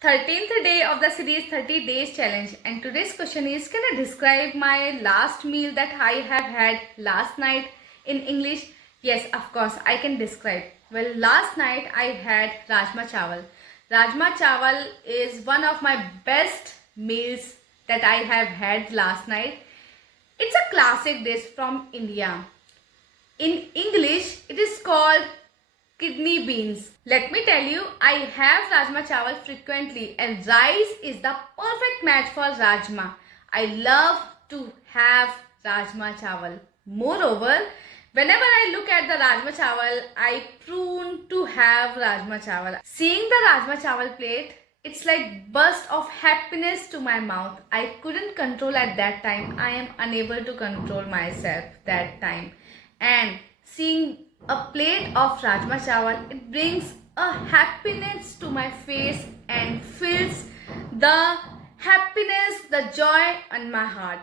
13th day of the series 30 days challenge, and today's question is, can I describe my last meal that I have had last night in English? Yes, of course I can describe. Well, last night I had rajma chawal. Rajma chawal is one of my best meals that I have had last night. It's a classic dish from India. In English, it is called kidney beans. Let me tell you, I have rajma chawal frequently, and rice is the perfect match for rajma. I love to have rajma chawal. Moreover, whenever I look at the rajma chawal, I prune to have rajma chawal. Seeing the rajma chawal plate, it's like burst of happiness to my mouth. I couldn't control at that time. I am unable to control myself that time. And seeing a plate of rajma chawal, it brings a happiness to my face and fills the happiness, the joy on my heart.